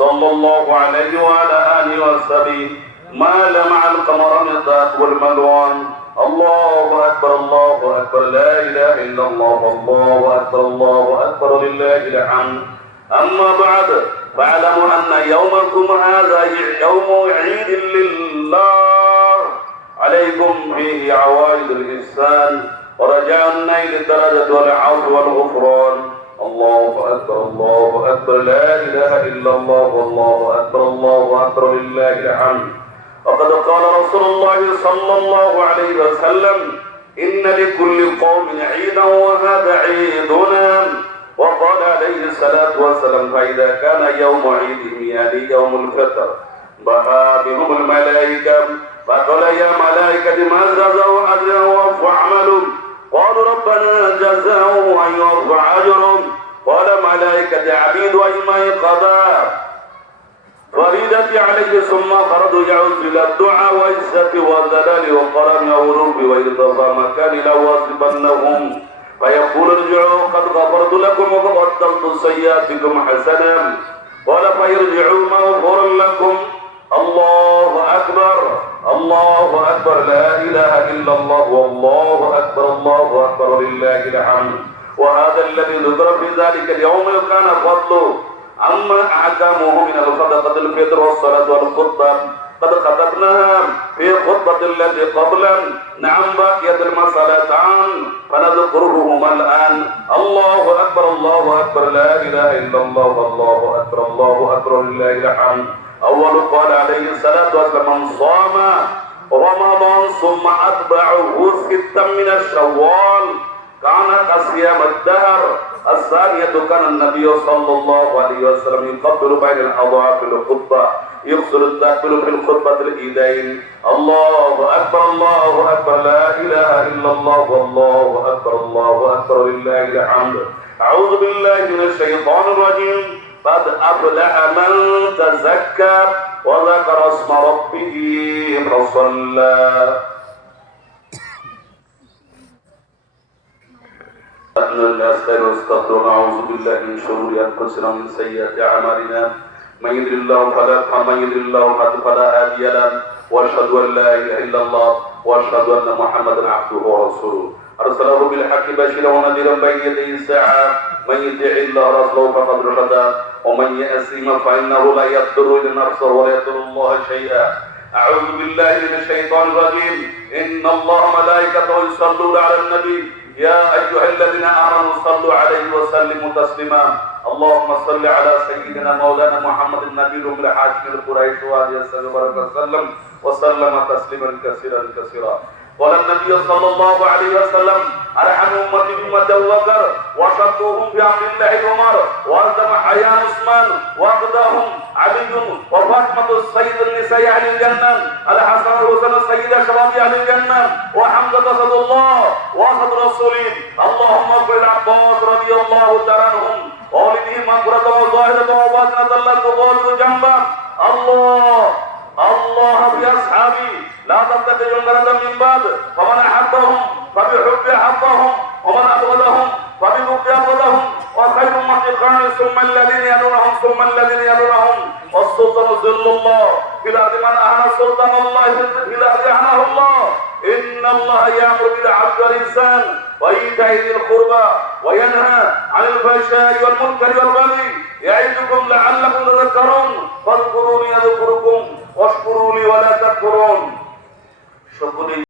صلى الله عليه وعلى آله وصحبه ما لمع القمر مضاء والملوان. الله أكبر الله أكبر لا إله إلا الله الله أكبر الله أكبر لله الحمد. أما بعد فاعلموا أن يومكم هذا يوم عيد لله عليكم فيه عوائد الإحسان ورجاء النيل الدرجة والعفو والغفران. الله أكبر الله أكبر لا إله إلا الله والله أكبر الله أكبر لله الحمد. وقد قال رسول الله صلى الله عليه وسلم إن لكل قوم عيدا وهذا عيدنا. وقال عليه الصلاة والسلام فإذا كان يوم عيدهم يعني يوم الفطر بها بهم الملائكة فقال يا ملائكة ما جزاء أجرهم فاعملوا. قالوا ربنا جزاهم أن يرفع أجرهم. قال ملائكة عبيد وإما قضاء فريدتي عليه ثم خرجوا يعود إلى الدعاء وعزة والدلال وقرن وغروب وإضافة مكان لوازبنهم فيقول ارجعوا قد غفرت لكم وقدمت سيئاتكم حسنا. قال فيرجعوا مغفورا لكم. الله أكبر الله أكبر لا إله إلا الله والله أكبر الله أكبر لله الحمد. وهذا الذي ذكر في ذلك اليوم كان فضله. أما أحكامه من الصدقة الفطر والصلاة والخطبة قد خطبناها في خطبة التي قبلا. نعم بقيت المسألتان فنذكرهما الآن. الله أكبر الله أكبر لا إله إلا الله الله أكبر الله أكبر لله الحمد. أول قال عليه الصلاة والسلام من صام رمضان ثم أتبعه ستا من الشوال كان كصيام الدهر. الثانية كان النبي صلى الله عليه وسلم يقبل بين الأضعاف في الخطبة يغسل التقبل في الخطبة الإيدين. الله أكبر الله أكبر لا إله إلا الله والله أكبر الله أكبر لله الحمد. أعوذ بالله من الشيطان الرجيم. قد أفلح من تزكى وذكر اسم ربه فصلى. أعوذ بالله من شرور أنفسنا ومن سيئات أعمالنا من يهده الله فلا هادي له وأشهد أن لا إله إلا الله وأشهد أن محمدا عبده ورسوله أرسله بالحق بشيرا ونذيرا بين يدي الساعة. من يطع الله ورسوله فقد رشد ومن يعصه فإنه لا يضر إلا نفسه ولا يضر الله شيئا. أعوذ بالله من الشيطان الرجيم. إن الله ملائكته يصلون على النبي يا أيها الذين آمنوا صلوا عليه وسلموا تسليما. اللهم صل على سيدنا مولانا محمد النبي الأمي الحاشم القريش وآله وسلم وسلم تسليما كثيرا كثيرا. قال النبي صلى الله عليه وسلم أرحم أمتي بأمة أبو بكر وشقوهم بأمر الله عمر وألزم حياء عثمان وأقداهم علي وفاطمة السيد النساء أهل الجنة الحسن والحسين السيد شباب أهل الجنة وحمزة أسد الله وأسد رسوله. اللهم اغفر العباس رضي الله تعالى عنهم وولده مغفرة وظاهرة وباطنة لا تغادر جنبا. الله بأصحابي لا تتخذوا المرضى من بعد فمن أحبهم فبحب أحبهم ومن أبغضهم فببغض أبغضهم. وخير المحققين ثم الذين يلونهم ثم الذين يلونهم. والسلطان ذل الله في الأرض من أهان سلطان الله في الأرض أهانه الله. إن الله يأمر بالعدل والإحسان وإيتاء ذي القربى وينهى عن الفحشاء والمنكر والبغي يعظكم لعلكم تذكرون. فاذكروني أذكركم واشكروا لي ولا تكفرون.